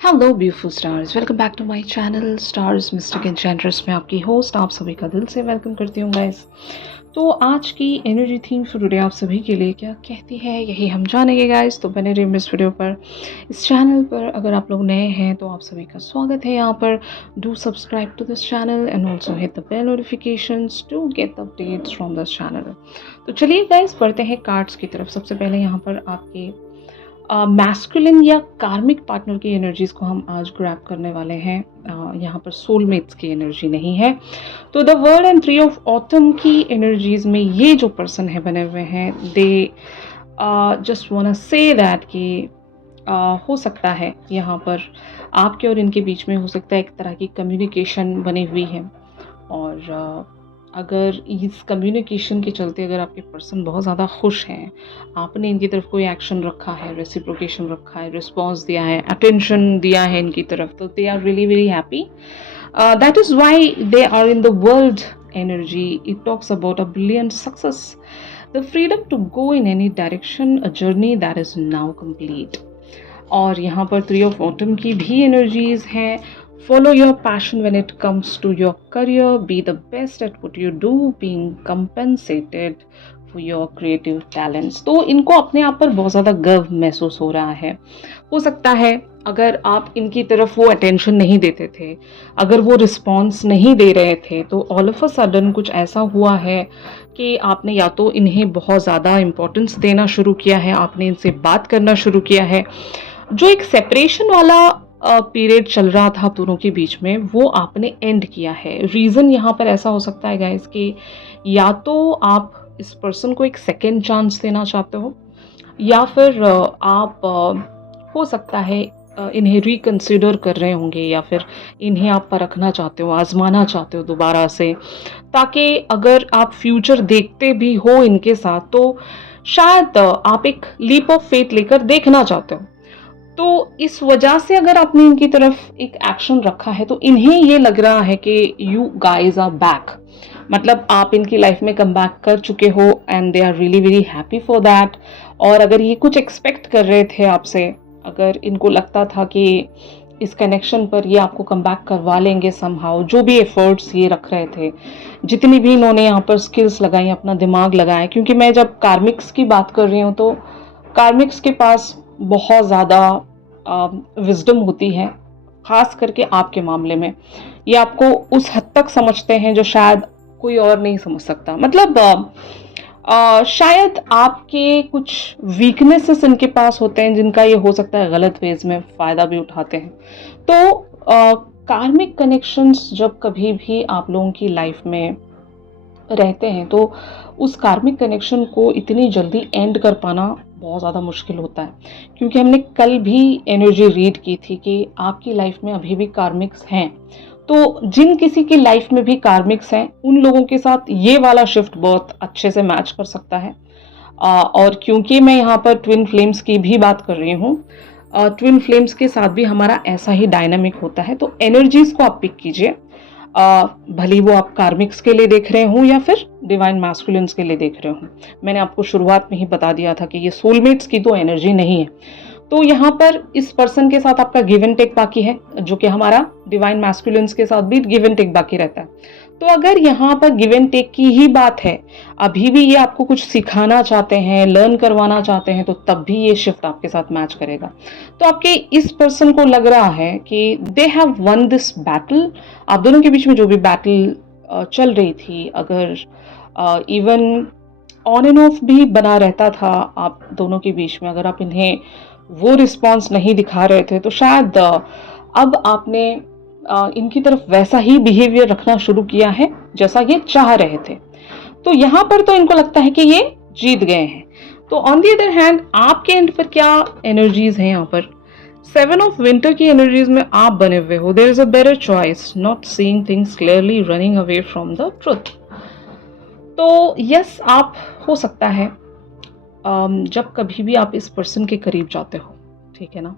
Hello beautiful stars, welcome back to my channel stars mystic enchantress में आपकी host आप सभी का दिल से वेलकम करती हूँ गाइस। तो आज की एनर्जी थीम फॉर टुडे आप सभी के लिए क्या कहती है यही हम जानेंगे गाइस। तो बने रहिए इस वीडियो पर। इस चैनल पर अगर आप लोग नए हैं तो आप सभी का स्वागत है यहाँ पर। Do subscribe to this channel and also hit the bell notifications to get the updates from this channel. तो चलिए गाइस बढ़ते हैं कार्ड्स की तरफ। सबसे पहले यहाँ पर आपके मैस्कुलिन या कार्मिक पार्टनर की एनर्जीज को हम आज ग्रैब करने वाले हैं। यहाँ पर सोलमेट्स की एनर्जी नहीं है। तो the world and tree of autumn की एनर्जीज में ये जो पर्सन है बने हुए हैं, they just want say that कि हो सकता है यहाँ पर आपके और इनके बीच में हो सकता है एक तरह की कम्युनिकेशन बनी हुई है। और अगर इस कम्युनिकेशन के चलते अगर आपके पर्सन बहुत ज़्यादा खुश हैं, आपने इनकी तरफ कोई एक्शन रखा है, रेसिप्रोकेशन रखा है, रिस्पॉन्स दिया है, अटेंशन दिया है इनकी तरफ, तो they are really very happy. That is why they are in the world energy. It talks about a brilliant success, the freedom to go in any direction, a journey that is now complete. और यहाँ पर three of autumn की भी energies हैं। Follow your passion when it comes to your career. Be the best at what you do, being compensated for your creative talents. तो इनको अपने आप पर बहुत ज़्यादा गर्व महसूस हो रहा है। हो सकता है अगर आप इनकी तरफ वो अटेंशन नहीं देते थे, अगर वो रिस्पॉन्स नहीं दे रहे थे, तो ऑल ऑफ अ सडन कुछ ऐसा हुआ है कि आपने या तो इन्हें बहुत ज़्यादा इम्पोर्टेंस देना शुरू किया है, आपने इनसे बात करना शुरू किया है। जो एक सेपरेशन वाला पीरियड चल रहा था आप दोनों के बीच में, वो आपने एंड किया है। रीज़न यहाँ पर ऐसा हो सकता है गाइस कि या तो आप इस पर्सन को एक सेकेंड चांस देना चाहते हो, या फिर आप हो सकता है इन्हें रिकंसिडर कर रहे होंगे, या फिर इन्हें आप परखना चाहते हो, आजमाना चाहते हो दोबारा से, ताकि अगर आप फ्यूचर देखते भी हो इनके साथ तो शायद आप एक लीप ऑफ फेथ लेकर देखना चाहते हो। तो इस वजह से अगर आपने इनकी तरफ एक एक्शन रखा है तो इन्हें ये लग रहा है कि यू गाइज आर बैक, मतलब आप इनकी लाइफ में कम बैक कर चुके हो and they are really very happy for that. और अगर ये कुछ एक्सपेक्ट कर रहे थे आपसे, अगर इनको लगता था कि इस कनेक्शन पर ये आपको कम बैक करवा लेंगे समहाउ, जो भी एफर्ट्स ये रख रहे थे, जितनी भी इन्होंने यहाँ पर स्किल्स लगाई, अपना दिमाग लगाया, क्योंकि मैं जब कार्मिक्स की बात कर रही हूँ तो कार्मिक्स के पास बहुत ज़्यादा विजडम होती है, ख़ास करके आपके मामले में। ये आपको उस हद तक समझते हैं जो शायद कोई और नहीं समझ सकता। मतलब शायद आपके कुछ वीकनेसेस इनके पास होते हैं जिनका ये हो सकता है गलत वेज में फ़ायदा भी उठाते हैं। तो कार्मिक कनेक्शंस जब कभी भी आप लोगों की लाइफ में रहते हैं तो उस कार्मिक कनेक्शन को इतनी जल्दी एंड कर पाना बहुत ज़्यादा मुश्किल होता है, क्योंकि हमने कल भी एनर्जी रीड की थी कि आपकी लाइफ में अभी भी कार्मिक्स हैं। तो जिन किसी की लाइफ में भी कार्मिक्स हैं उन लोगों के साथ ये वाला शिफ्ट बहुत अच्छे से मैच कर सकता है। और क्योंकि मैं यहाँ पर ट्विन फ्लेम्स की भी बात कर रही हूँ, ट्विन फ्लेम्स के साथ भी हमारा ऐसा ही डायनामिक होता है। तो एनर्जीज को आप पिक कीजिए, भले वो आप कार्मिक्स के लिए देख रहे हो या फिर डिवाइन मैस्कुलिन्स के लिए देख रहे हो। मैंने आपको शुरुआत में ही बता दिया था कि ये सोलमेट्स की तो एनर्जी नहीं है। तो यहाँ पर इस पर्सन के साथ आपका गिव एंड टेक बाकी है, जो कि हमारा डिवाइन मैस्कुलिन्स के साथ भी गिव एंड टेक बाकी रहता है। तो अगर यहाँ पर गिव एंड टेक की ही बात है, अभी भी ये आपको कुछ सिखाना चाहते हैं, लर्न करवाना चाहते हैं, तो तब भी ये शिफ्ट आपके साथ मैच करेगा। तो आपके इस पर्सन को लग रहा है कि they have one this battle. आप दोनों के बीच में जो भी बैटल चल रही थी, अगर इवन ऑन एंड ऑफ भी बना रहता था आप दोनों के बीच में, अगर आप इन्हें वो रिस्पॉन्स नहीं दिखा रहे थे, तो शायद अब आपने इनकी तरफ वैसा ही बिहेवियर रखना शुरू किया है जैसा ये चाह रहे थे। तो यहाँ पर तो इनको लगता है कि ये जीत गए हैं। तो ऑन दी अदर हैंड आपके एंड पर क्या एनर्जीज हैं यहाँ पर? सेवन ऑफ विंटर की एनर्जीज में आप बने हुए हो। There is a better choice, not seeing things clearly, running away from the truth. तो यस, आप हो सकता है जब कभी भी आप इस पर्सन के करीब जाते हो, ठीक है ना,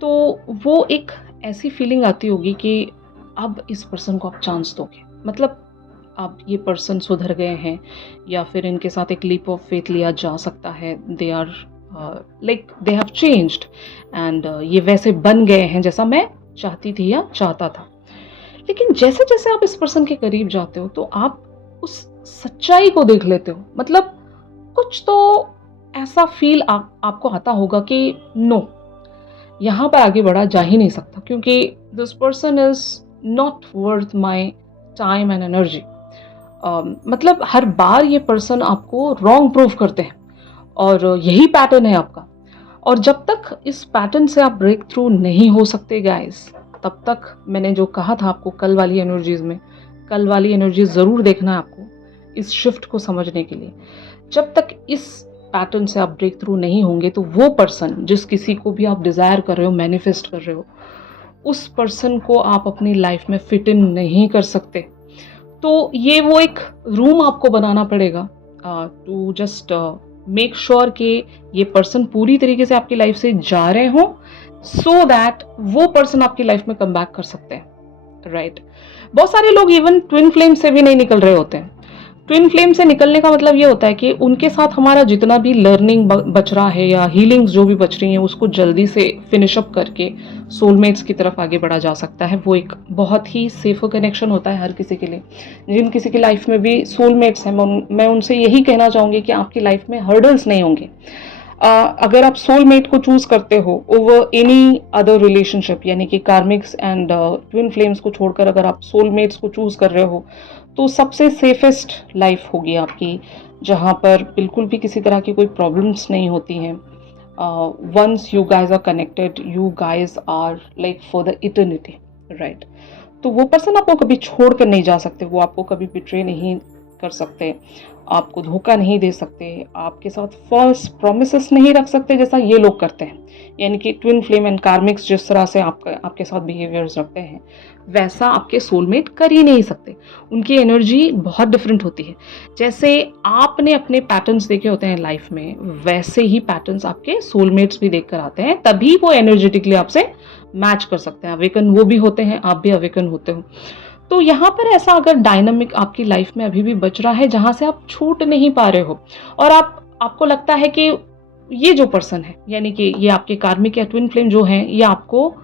तो वो एक ऐसी फीलिंग आती होगी कि अब इस पर्सन को आप चांस दोगे, मतलब अब ये पर्सन सुधर गए हैं, या फिर इनके साथ एक लीप ऑफ फेथ लिया जा सकता है, they are like they have changed and ये वैसे बन गए हैं जैसा मैं चाहती थी या चाहता था। लेकिन जैसे जैसे आप इस पर्सन के करीब जाते हो तो आप उस सच्चाई को देख लेते हो। मतलब कुछ तो ऐसा फील आपको आता होगा कि नो, यहाँ पर आगे बढ़ा जा ही नहीं सकता, क्योंकि this person is not worth my time and energy. मतलब हर बार ये पर्सन आपको रॉन्ग प्रूव करते हैं और यही पैटर्न है आपका। और जब तक इस पैटर्न से आप ब्रेक थ्रू नहीं हो सकते गाइस, तब तक मैंने जो कहा था आपको कल वाली एनर्जीज में, कल वाली एनर्जी ज़रूर देखना है आपको इस शिफ्ट को समझने के लिए। जब तक इस पैटर्न से आप ब्रेक थ्रू नहीं होंगे तो वो पर्सन जिस किसी को भी आप डिज़ायर कर रहे हो, मैनिफेस्ट कर रहे हो, उस पर्सन को आप अपनी लाइफ में फिट इन नहीं कर सकते। तो ये वो एक रूम आपको बनाना पड़ेगा टू जस्ट मेक श्योर कि ये पर्सन पूरी तरीके से आपकी लाइफ से जा रहे हो, सो दैट वो पर्सन आपकी लाइफ में कम बैक कर सकते हैं, राइट। बहुत सारे लोग इवन ट्विन फ्लेम से भी नहीं निकल रहे होते हैं। ट्विन फ्लेम से निकलने का मतलब ये होता है कि उनके साथ हमारा जितना भी लर्निंग बच रहा है या हीलिंग्स जो भी बच रही हैं उसको जल्दी से फिनिश अप करके सोलमेट्स की तरफ आगे बढ़ा जा सकता है। वो एक बहुत ही सेफर कनेक्शन होता है हर किसी के लिए। जिन किसी की लाइफ में भी सोलमेट्स हैं, मैं उनसे यही कहना चाहूँगी कि आपकी लाइफ में हर्डल्स नहीं होंगे। अगर आप सोलमेट को चूज करते हो ओवर एनी अदर रिलेशनशिप, यानी कि कार्मिक्स एंड ट्विन फ्लेम्स को छोड़कर अगर आप सोलमेट्स को चूज कर रहे हो, तो सबसे सेफेस्ट लाइफ होगी आपकी, जहाँ पर बिल्कुल भी किसी तरह की कोई प्रॉब्लम्स नहीं होती हैं। Once you guys are connected, you guys are like for the eternity, right. तो वो पर्सन आपको कभी छोड़ कर नहीं जा सकते, वो आपको कभी बिट्रे नहीं कर सकते, आपको धोखा नहीं दे सकते, आपके साथ फॉल्स प्रोमिसेस नहीं रख सकते जैसा ये लोग करते हैं। यानी कि ट्विन फ्लेम एंड कार्मिक्स जिस तरह से आपके साथ बिहेवियर्स रखते हैं वैसा आपके सोलमेट कर ही नहीं सकते। उनकी एनर्जी बहुत डिफरेंट होती है। जैसे आपने अपने पैटर्न्स देखे होते हैं लाइफ में, वैसे ही पैटर्न्स आपके सोलमेट्स भी देख कर आते हैं, तभी वो एनर्जेटिकली आपसे मैच कर सकते हैं। अवेकन वो भी होते हैं, आप भी अवेकन होते हो। तो यहाँ पर ऐसा अगर डायनामिक आपकी लाइफ में अभी भी बच रहा है जहाँ से आप छूट नहीं पा रहे हो और आपको लगता है कि ये जो पर्सन है, यानी कि ये आपके कार्मिक या ट्विन फ्लेम जो हैं, ये आपको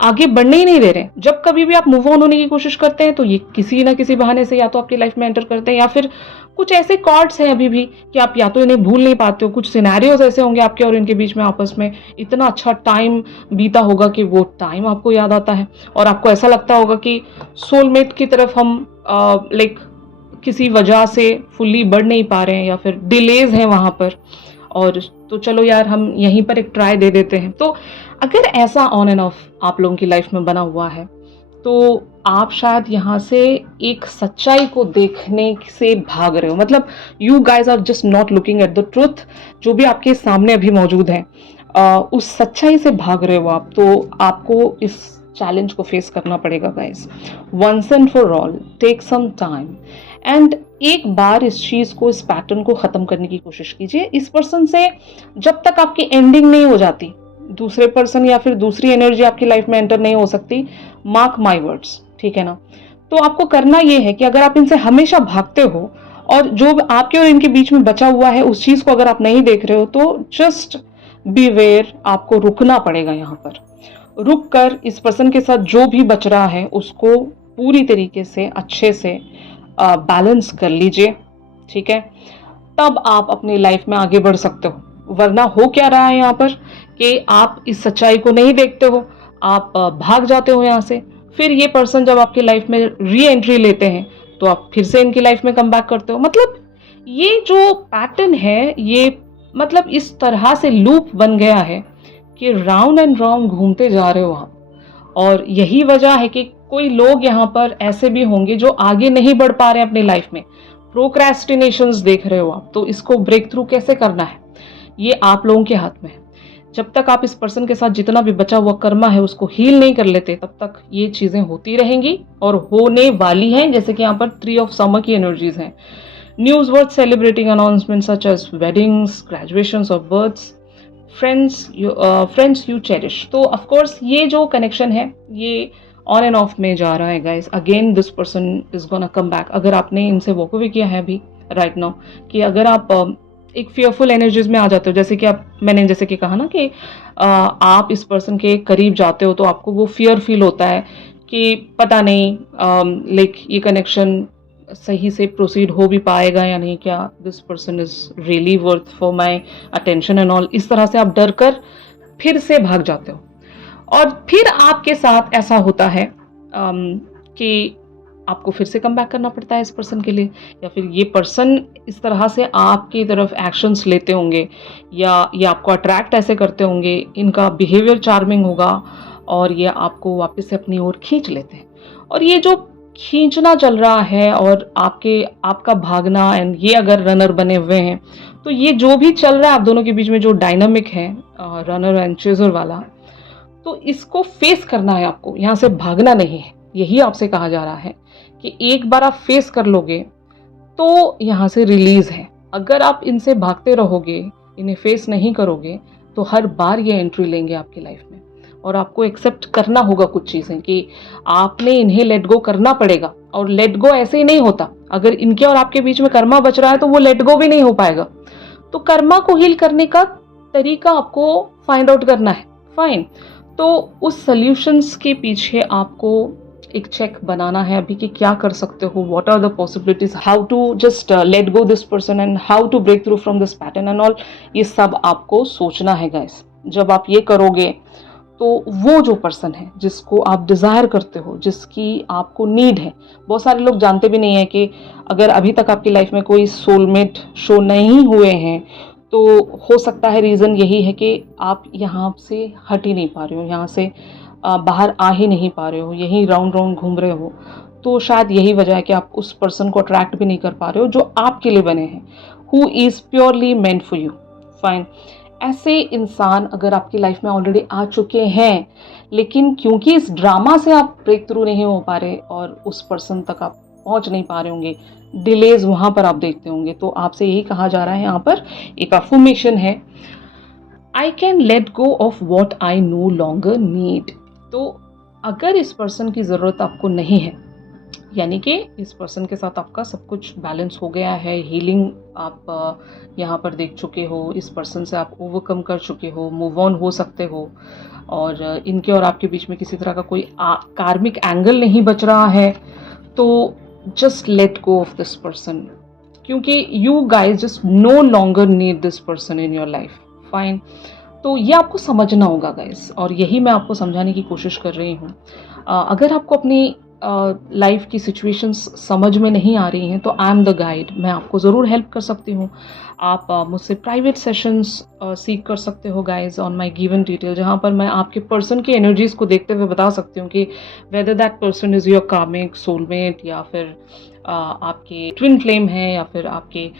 आगे बढ़ने ही नहीं दे रहे हैं। जब कभी भी आप मूव ऑन होने की कोशिश करते हैं तो ये किसी ना किसी बहाने से या तो आपकी लाइफ में एंटर करते हैं, या फिर कुछ ऐसे कॉर्ड्स हैं अभी भी कि आप या तो इन्हें भूल नहीं पाते हो। कुछ सिनेरियोज ऐसे होंगे आपके और इनके बीच में आपस में इतना अच्छा टाइम बीता होगा कि वो टाइम आपको याद आता है और आपको ऐसा लगता होगा कि सोलमेट की तरफ हम लाइक किसी वजह से फुल्ली बढ़ नहीं पा रहे हैं या फिर डिलेज हैं वहाँ पर, और तो चलो यार हम यहीं पर एक ट्राई दे देते हैं। तो अगर ऐसा ऑन एंड ऑफ आप लोगों की लाइफ में बना हुआ है तो आप शायद यहाँ से एक सच्चाई को देखने से भाग रहे हो। मतलब you guys are just not looking at the truth, जो भी आपके सामने अभी मौजूद है उस सच्चाई से भाग रहे हो आप। तो आपको इस चैलेंज को फेस करना पड़ेगा guys, once and for all. Take some time and एक बार इस चीज को, इस पैटर्न को खत्म करने की कोशिश कीजिए। इस पर्सन से जब तक आपकी एंडिंग नहीं हो जाती, दूसरे पर्सन या फिर दूसरी एनर्जी आपकी लाइफ में एंटर नहीं हो सकती। मार्क माई वर्ड्स, ठीक है ना। तो आपको करना ये है कि अगर आप इनसे हमेशा भागते हो और जो आपके और इनके बीच में बचा हुआ है उस चीज को अगर आप नहीं देख रहे हो, तो जस्ट बी अवेयर, आपको रुकना पड़ेगा। यहाँ पर रुक कर इस पर्सन के साथ जो भी बच रहा है उसको पूरी तरीके से अच्छे से बैलेंस कर लीजिए, ठीक है। तब आप अपनी लाइफ में आगे बढ़ सकते हो। वरना हो क्या रहा है यहाँ पर कि आप इस सच्चाई को नहीं देखते हो, आप भाग जाते हो यहाँ से। फिर ये पर्सन जब आपकी लाइफ में री एंट्री लेते हैं तो आप फिर से इनकी लाइफ में कम बैक करते हो। मतलब ये जो पैटर्न है, ये मतलब इस तरह से लूप बन गया है कि राउंड एंड राउंड घूमते जा रहे हो आप। और यही वजह है कि कोई लोग यहाँ पर ऐसे भी होंगे जो आगे नहीं बढ़ पा रहे हैं अपनी लाइफ में, प्रोक्रेस्टिनेशंस देख रहे हो आप। तो इसको ब्रेक थ्रू कैसे करना है ये आप लोगों के हाथ में है। जब तक आप इस पर्सन के साथ जितना भी बचा हुआ कर्मा है उसको हील नहीं कर लेते, तब तक ये चीजें होती रहेंगी और होने वाली हैं। जैसे कि यहाँ पर 3 ऑफ समर की एनर्जीज हैं। Newsworthy celebrating announcement such as weddings, graduations और बर्थ्स, फ्रेंड्स यू चेरिश। तो ऑफ कोर्स ये जो कनेक्शन है ये ऑन एंड ऑफ में जा रहा है guys. Again this person is gonna come back. अगर आपने इनसे वॉक अवे किया है अभी राइट नाउ, कि अगर आप एक फियरफुल एनर्जीज में आ जाते हो। जैसे कि मैंने जैसे कि कहा ना कि आप इस पर्सन के करीब जाते हो तो आपको वो फियर फील होता है कि पता नहीं लाइक ये कनेक्शन सही से प्रोसीड हो भी पाएगा या नहीं, क्या this person is really worth for my attention and all. इस तरह से आप डर कर फिर से भाग जाते हो और फिर आपके साथ ऐसा होता है कि आपको फिर से कम बैक करना पड़ता है इस पर्सन के लिए, या फिर ये पर्सन इस तरह से आपकी तरफ एक्शंस लेते होंगे या ये आपको अट्रैक्ट ऐसे करते होंगे, इनका बिहेवियर चार्मिंग होगा और ये आपको वापस से अपनी ओर खींच लेते हैं। और ये जो खींचना चल रहा है और आपका भागना एंड ये अगर रनर बने हुए हैं, तो ये जो भी चल रहा है आप दोनों के बीच में जो डायनामिक है रनर एंड चेजर वाला, तो इसको फेस करना है आपको, यहाँ से भागना नहीं है। यही आपसे कहा जा रहा है कि एक बार आप फेस कर लोगे तो यहाँ से रिलीज है। अगर आप इनसे भागते रहोगे, इन्हें फेस नहीं करोगे, तो हर बार ये एंट्री लेंगे आपकी लाइफ में और आपको एक्सेप्ट करना होगा कुछ चीज़ें कि आपने इन्हें लेट गो करना पड़ेगा। और लेट गो ऐसे ही नहीं होता, अगर इनके और आपके बीच में कर्मा बच रहा है तो वो लेट गो भी नहीं हो पाएगा। तो कर्मा को हील करने का तरीका आपको फाइंड आउट करना है। फाइन, तो उस सॉल्यूशंस के पीछे आपको एक चेक बनाना है अभी कि क्या कर सकते हो, what are the possibilities, how to just let go this person and how to break through from this pattern and all. ये सब आपको सोचना है गाइस। जब आप ये करोगे तो वो जो पर्सन है जिसको आप डिज़ायर करते हो, जिसकी आपको नीड है, बहुत सारे लोग जानते भी नहीं है कि अगर अभी तक आपकी लाइफ में कोई सोलमेट शो नहीं हुए हैं तो हो सकता है रीज़न यही है कि आप यहाँ से हट ही नहीं पा रहे हो, यहाँ से बाहर आ ही नहीं पा रहे हो, यहीं राउंड राउंड घूम रहे हो। तो शायद यही वजह है कि आप उस पर्सन को अट्रैक्ट भी नहीं कर पा रहे हो जो आपके लिए बने हैं, who is purely meant for you. Fine, ऐसे इंसान अगर आपकी लाइफ में ऑलरेडी आ चुके हैं, लेकिन क्योंकि इस ड्रामा से आप ब्रेक थ्रू नहीं हो पा रहे और उस पर्सन तक आप पहुंच नहीं पा रहे होंगे, डिलेज वहां पर आप देखते होंगे, तो आपसे यही कहा जा रहा है, यहाँ पर एक अफर्मेशन है, I can let go of what I know longer need. तो अगर इस पर्सन की ज़रूरत आपको नहीं है, यानी कि इस पर्सन के साथ आपका सब कुछ बैलेंस हो गया है, हीलिंग आप यहाँ पर देख चुके हो, इस पर्सन से आप ओवरकम कर चुके हो, मूव ऑन हो सकते हो, और इनके और आपके बीच में किसी तरह का कोई कार्मिक एंगल नहीं बच रहा है, तो just let go of this person, क्योंकि you guys just no longer need this person in your life. Fine, तो ये आपको समझना होगा गाइज, और यही मैं आपको समझाने की कोशिश कर रही हूँ। अगर आपको अपनी लाइफ की सिचुएशंस समझ में नहीं आ रही हैं तो आई एम द गाइड, मैं आपको ज़रूर हेल्प कर सकती हूँ। आप मुझसे प्राइवेट सेशंस सीख कर सकते हो guys on my given detail, जहाँ पर मैं आपके पर्सन की एनर्जीज़ को देखते हुए बता सकती हूँ कि whether that person is your कार्मिक सोलमेट, या फिर आपके ट्विन फ्लेम हैं, या फिर आपके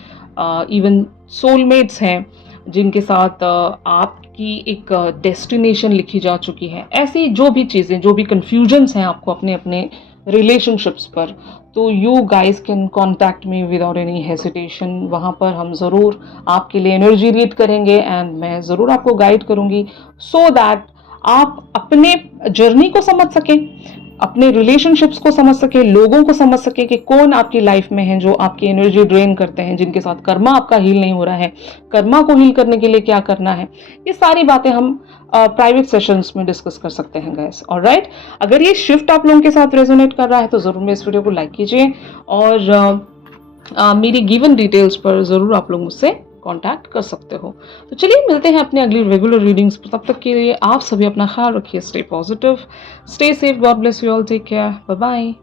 इवन सोलमेट्स हैं जिनके साथ आपकी एक डेस्टिनेशन लिखी जा चुकी है। ऐसी जो भी चीज़ें, जो भी कन्फ्यूजन्स हैं आपको अपने अपने रिलेशनशिप्स पर, तो you guys can contact me without any hesitation. वहाँ पर हम ज़रूर आपके लिए एनर्जी रीड करेंगे एंड मैं ज़रूर आपको गाइड करूँगी, सो दैट आप अपने जर्नी को समझ सकें, अपने रिलेशनशिप्स को समझ सके, लोगों को समझ सके कि कौन आपकी लाइफ में है जो आपकी एनर्जी ड्रेन करते हैं, जिनके साथ कर्मा आपका हील नहीं हो रहा है, कर्मा को हील करने के लिए क्या करना है। ये सारी बातें हम प्राइवेट सेशंस में डिस्कस कर सकते हैं गाइस। ऑलराइट, अगर ये शिफ्ट आप लोगों के साथ रेजोनेट कर रहा है तो ज़रूर मेरे इस वीडियो को लाइक कीजिए और मेरी गिवन डिटेल्स पर ज़रूर आप लोग मुझसे कांटेक्ट कर सकते हो। तो चलिए मिलते हैं अपने अगली रेगुलर रीडिंग्स पर। तब तक के लिए आप सभी अपना ख्याल रखिए, stay positive, stay safe, God bless you all, take care, bye bye.